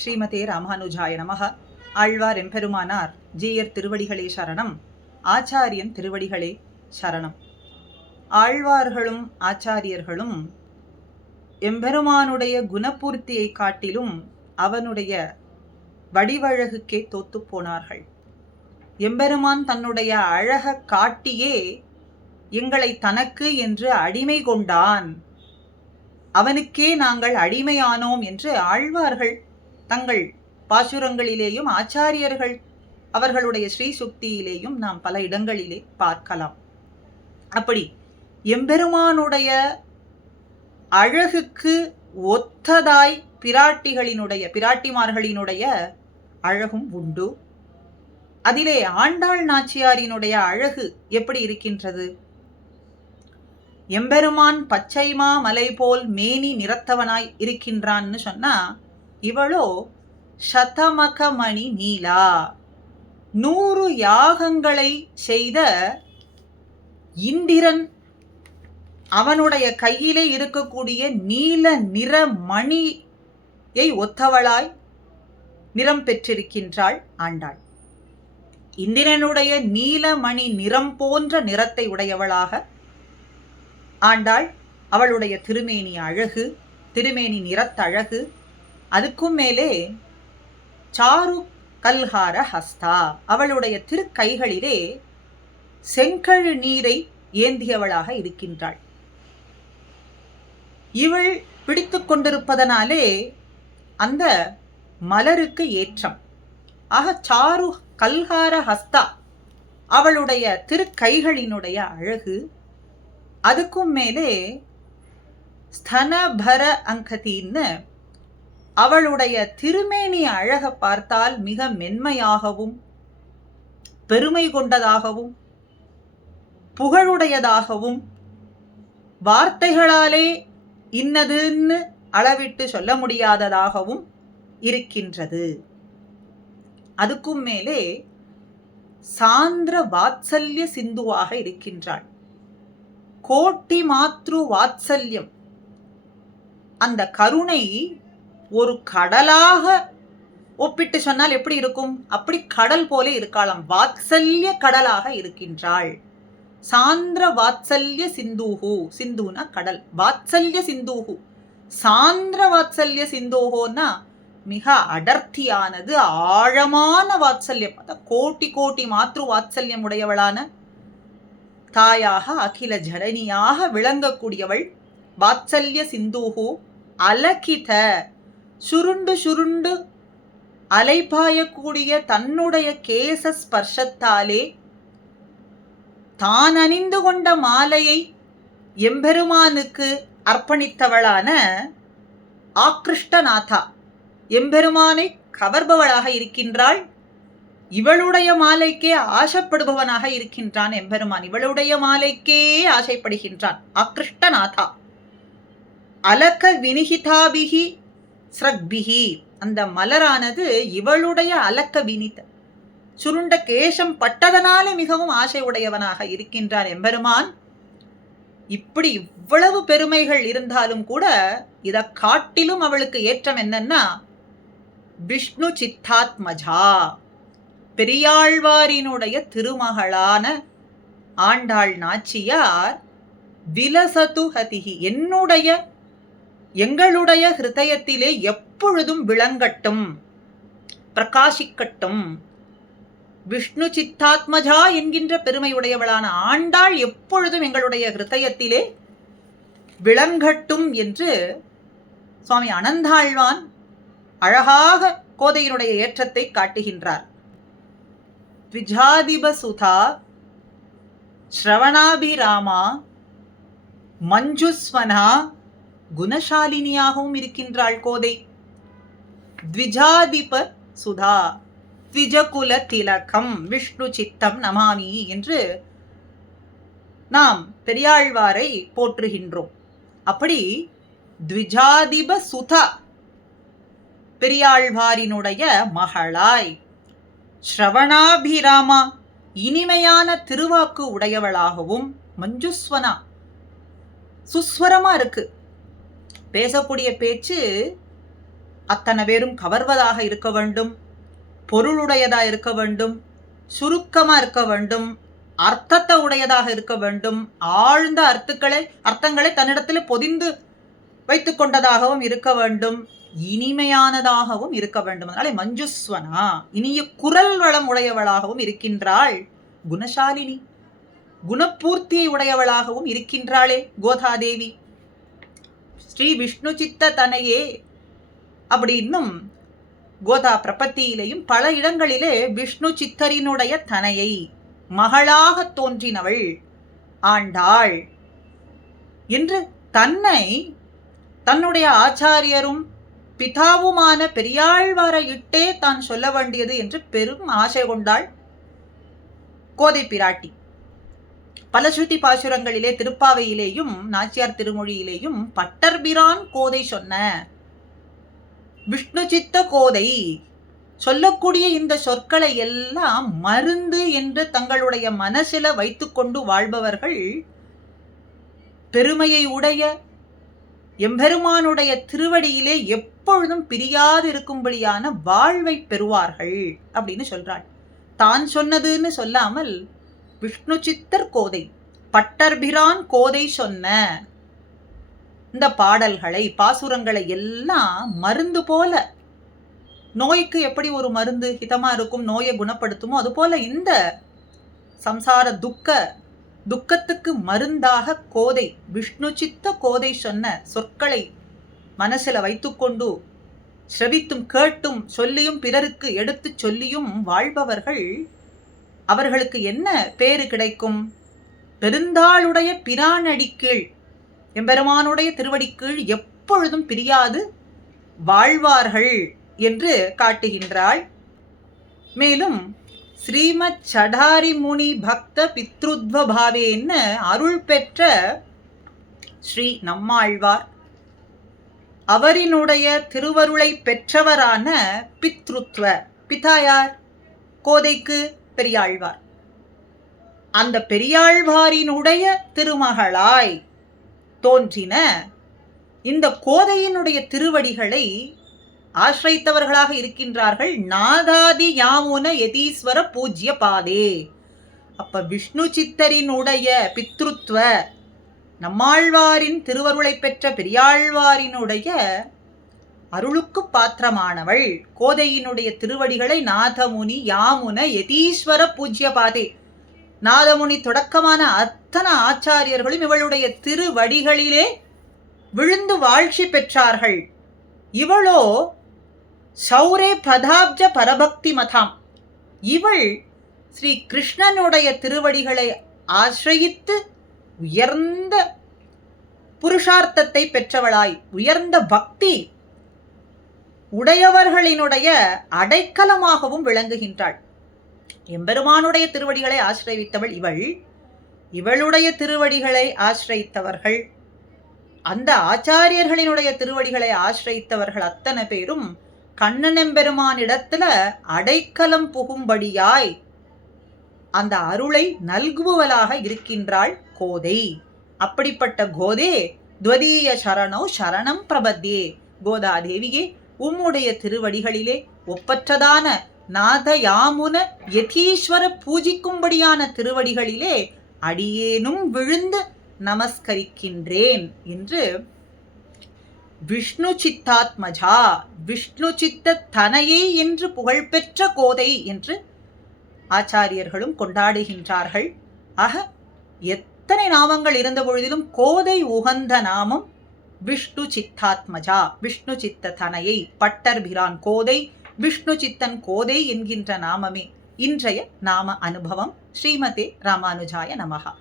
ஸ்ரீமதே ராமானுஜாய நமக. ஆழ்வார் எம்பெருமானார் ஜீயர் திருவடிகளே சரணம். ஆச்சாரியன் திருவடிகளே சரணம். ஆழ்வார்களும் ஆச்சாரியர்களும் எம்பெருமானுடைய குணபூர்த்தியை காட்டிலும் அவனுடைய வடிவழகுக்கே தோத்து போனார்கள். எம்பெருமான் தன்னுடைய அழக காட்டியே எங்களை தனக்கு என்று அடிமை கொண்டான், அவனுக்கே நாங்கள் அடிமையானோம் என்று ஆழ்வார்கள் தங்கள் பாசுரங்களிலேயும் ஆச்சாரியர்கள் அவர்களுடைய ஸ்ரீ சுக்தியிலேயும் நாம் பல இடங்களிலே பார்க்கலாம். அப்படி எம்பெருமானுடைய அழகுக்கு ஒத்ததாய் பிராட்டிமார்களினுடைய அழகும் உண்டு. அதிலே ஆண்டாள் நாச்சியாரினுடைய அழகு எப்படி இருக்கின்றது? எம்பெருமான் பச்சைமா மலை போல் மேனி நிறத்தவனாய் இருக்கின்றான்னு சொன்னா, இவளோ சதமகமணி நீலா, 100 யாகங்களை செய்த இந்திரன் அவனுடைய கையிலே இருக்கக்கூடிய நீல நிற மணியை ஒத்தவளாய் நிறம் பெற்றிருக்கின்றாள் ஆண்டாள். இந்திரனுடைய நீலமணி நிறம் போன்ற நிறத்தை உடையவளாக ஆண்டாள். அவளுடைய திருமேனி அழகு, திருமேனி நிறத்தழகு. அதுக்கும் மேலே சாரு கல்ஹார ஹஸ்தா, அவளுடைய திருக்கைகளிலே செங்கழு நீரை ஏந்தியவளாக இருக்கின்றாள். இவள் பிடித்து கொண்டிருப்பதனாலே அந்த மலருக்கு ஏற்றம். ஆக சாரு கல்ஹார ஹஸ்தா, அவளுடைய திருக்கைகளினுடைய அழகு. அதுக்கும் மேலே ஸ்தனபர அங்கதின்னு அவளுடைய திருமேனி அழக பார்த்தால் மிக மென்மையாகவும் பெருமை கொண்டதாகவும் புகழுடையதாகவும் வார்த்தைகளாலே இன்னதுன்னு அளவிட்டு சொல்ல முடியாததாகவும் இருக்கின்றது. அதுக்கும் மேலே சாந்திர வாத்சல்ய சிந்துவாக இருக்கின்றாள். கோட்டி மாத்ரு வாத்சல்யம், அந்த கருணை ஒரு கடலாக ஒப்பிட்டு சொன்னால் எப்படி இருக்கும்? அப்படி கடல் போல இருக்காளாம். வாத்சல்ய கடலாக இருக்கின்றாள். சாந்திர வாத்சல்ய சிந்துஹு, சிந்துனா கடல், வாத்சல்ய சிந்துஹு, சாந்திர வாத்சல்ய சிந்துஹோன்னா மிக அடர்த்தியானது ஆழமான வாத்சல்யம். கோட்டி கோட்டி மாத்ரு வாத்சல்யம் உடையவளான தாயாக அகில ஜனனியாக விளங்கக்கூடியவள் வாத்சல்ய சிந்துஹு. அலகித, சுருண்டு சுருண்டு அலைபாயக்கூடிய தன்னுடைய கேச ஸ்பர்ஷத்தாலே தான் அணிந்து கொண்ட மாலையை எம்பெருமானுக்கு அர்ப்பணித்தவளான ஆக்ருஷ்டநாதா, எம்பெருமானை கவர்பவளாக இருக்கின்றாள். இவளுடைய மாலைக்கே ஆசைப்படுபவனாக இருக்கின்றான் எம்பெருமான். இவளுடைய மாலைக்கே ஆசைப்படுகின்றான் ஆக்ருஷ்டநாதா. அலக வினிகிதாபிகி ஸ்ரக்பிகி, அந்த மலரானது இவளுடைய அலக்க வினித சுருண்ட கேசம் பட்டதனாலே மிகவும் ஆசை உடையவனாக இருக்கின்றான் எம்பெருமான். இப்படி இவ்வளவு பெருமைகள் இருந்தாலும் கூட இதை காட்டிலும் அவளுக்கு ஏற்றம் என்னன்னா விஷ்ணு சித்தாத்மஜா, பெரியாழ்வாரினுடைய திருமகளான ஆண்டாள் நாச்சியார் விலசது ஹதிஹி, எங்களுடைய ஹிருதயத்திலே எப்பொழுதும் விளங்கட்டும், பிரகாசிக்கட்டும். விஷ்ணு சித்தாத்மஜா என்கின்ற பெருமையுடையவளான ஆண்டாள் எப்பொழுதும் எங்களுடைய ஹிருதயத்திலே விளங்கட்டும் என்று சுவாமி அனந்தாழ்வான் அழகாக கோதையினுடைய ஏற்றத்தை காட்டுகின்றார். த்விஜாதிபசுதா ஸ்ரவணாபிராமா மஞ்சுஸ்வனா, குணசாலினியாகவும் இருக்கின்றாள் கோதை. த்விஜாதிப சுதா த்விஜகுல திலகம் விஷ்ணு சித்தம் நமாமி என்று நாம் பெரியாழ்வாரை போற்றுகின்றோம். அப்படி த்விஜாதிப சுதா, பெரியாழ்வாரினுடைய மகளாய், ஸ்ரவணாபிராமா, இனிமையான திருவாக்கு உடையவளாகவும், மஞ்சுஸ்வனா, சுஸ்வரமா இருக்கு, பேசக்கூடிய பேச்சு அத்தனை பேரும் கவர்வதாக இருக்க வேண்டும், பொருளுடையதாக இருக்க வேண்டும், சுருக்கமாக இருக்க வேண்டும், அர்த்தத்தை உடையதாக இருக்க வேண்டும், ஆழ்ந்த அர்த்தங்களை தன்னிடத்தில் பொதிந்து வைத்து கொண்டதாகவும் இருக்க வேண்டும், இனிமையானதாகவும் இருக்க வேண்டும். அதனால மஞ்சுஸ்வனா, இனிய குரல் வளம் உடையவளாகவும் இருக்கின்றாள். குணசாலினி, குணப்பூர்த்தியை உடையவளாகவும் இருக்கின்றாளே கோதாதேவி. ஸ்ரீ விஷ்ணு சித்த தனையே அப்படின்னும் கோதா பிரபத்தியிலேயும் பல இடங்களிலே விஷ்ணு சித்தரினுடைய தனையை மகளாக தோன்றினவள் ஆண்டாள் என்று தன்னை தன்னுடைய ஆச்சாரியரும் பிதாவுமான பெரியாழ்வாரை இட்டே தான் சொல்ல வேண்டியது என்று பெரும் ஆசை கொண்டாள் கோதை பிராட்டி. பல ஸ்ருதி பாசுரங்களிலே, திருப்பாவையிலேயும் நாச்சியார் திருமொழியிலேயும் பட்டர்பிரான் கோதை சொன்ன விஷ்ணு சித்த கோதை சொல்லக்கூடிய இந்த சொற்களை எல்லாம் மருந்து என்று தங்களுடைய மனசில வைத்துக்கொண்டு வாழ்பவர்கள் பெருமையை உடைய எம்பெருமானுடைய திருவடியிலே எப்பொழுதும் பிரியாது இருக்கும்படியான வாழ்வை பெறுவார்கள் அப்படின்னு சொல்றாள். தான் சொன்னதுன்னு சொல்லாமல் விஷ்ணு சித்தர் கோதை, பட்டர்பிரான் கோதை சொன்ன இந்த பாடல்களை, பாசுரங்களை எல்லாம் மருந்து போல, நோய்க்கு எப்படி ஒரு மருந்து ஹிதமா இருக்கும், நோயை குணப்படுத்துமோ அதுபோல இந்த சம்சார துக்கத்துக்கு மருந்தாக கோதை, விஷ்ணு சித்த கோதை சொன்ன சொற்களை மனசில வைத்துக்கொண்டு ஸ்ரவித்தும் கேட்டும் சொல்லியும் பிறருக்கு எடுத்து சொல்லியும் வாழ்பவர்கள், அவர்களுக்கு என்ன பேரு கிடைக்கும்? பெருந்தாளுடைய பிரானடி கீழ், எம்பெருமானுடைய திருவடி கீழ் எப்பொழுதும் பிரியாது வாழ்வார்கள் என்று காட்டுகின்றாள். மேலும் ஸ்ரீமத் சடாரி முனி பக்த பித்ருத்வ பாவேன்னு அருள் பெற்ற ஸ்ரீ நம்மாழ்வார், அவரினுடைய திருவருளை பெற்றவரான பித்ருத்வ, பிதாயார் கோதைக்கு பெரியாழ்வார், அந்த பெரியாழ்வாரினுடைய திருமகளாய் தோன்றின இந்த கோதையினுடைய திருவடிகளை ஆசிரித்தவர்களாக இருக்கின்றார்கள். நாதாதி யாமுன யதீஸ்வர பூஜ்ய பாதே. அப்ப விஷ்ணு சித்தரினுடைய பித்ருத்வ, நம்மாழ்வாரின் திருவருளை பெற்ற பெரியாழ்வாரினுடைய அருளுக்கு பாத்திரமானவள் கோதையினுடைய திருவடிகளை நாதமுனி யாமுன யதீஸ்வர பூஜ்ய பாதே. நாதமுனி தொடக்கமான அத்தனை ஆச்சாரியர்களும் இவளுடைய திருவடிகளிலே விழுந்து வாழ்ச்சி பெற்றார்கள். இவளோ சௌரே பிரதாப்ஜ பரபக்தி மதாம். இவள் ஸ்ரீ கிருஷ்ணனுடைய திருவடிகளை ஆசிரயித்து உயர்ந்த புருஷார்த்தத்தை பெற்றவளாய், உயர்ந்த பக்தி உடையவர்களினுடைய அடைக்கலமாகவும் விளங்குகின்றாள். எம்பெருமானுடைய திருவடிகளை ஆசிரயித்தவள் இவள். இவளுடைய திருவடிகளை ஆசிரயித்தவர்கள், அந்த ஆச்சாரியர்களினுடைய திருவடிகளை ஆசிரயித்தவர்கள் அத்தனை பேரும் கண்ணனெம்பெருமானிடத்துல அடைக்கலம் புகும்படியாய் அந்த அருளை நல்குவலாக இருக்கின்றாள் கோதை. அப்படிப்பட்ட கோதே துவதீய சரணோ சரணம் பிரபத்யே. கோதாதேவியே, உம்முடைய திருவடிகளிலே ஒப்பற்றதான நாத யாமுன யதீஸ்வர பூஜிக்கும்படியான திருவடிகளிலே அடியேனும் விழுந்து நமஸ்கரிக்கின்றேன் என்று விஷ்ணு சித்தாத்மஜா, விஷ்ணு சித்த தனையை என்று புகழ்பெற்ற கோதை என்று ஆச்சாரியர்களும் கொண்டாடுகின்றார்கள். ஆக எத்தனை நாமங்கள் இருந்த பொழுதிலும் கோதை உகந்த நாமம் விஷ்ணு சித்தாத்மஜா, விஷ்ணு சித்த தனையை, பட்டர்பிரான் கோதை, விஷ்ணு சித்தன் கோதை என்கின்ற நாமமே இன்றைய நாம அனுபவம். ஸ்ரீமதே ராமானுஜாய நமஹா.